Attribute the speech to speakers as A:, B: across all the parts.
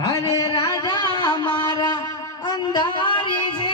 A: અરે રાજા મારા અંધારી છે.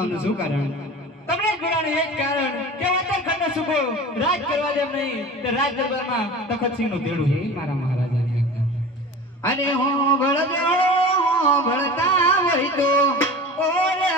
A: પ્રણામ શું કારણ?
B: તમને જ ગુનાનું એ જ કારણ કે વાતર સુખો રાજ કરવા દેમ નહીં તે રાજ દરબારમાં તખતસિંહનું દેડું
A: હે મારા મહારાજાની આજ્ઞા. અરે હું ભળદેવો હું ભળતા હોય તો ઓરે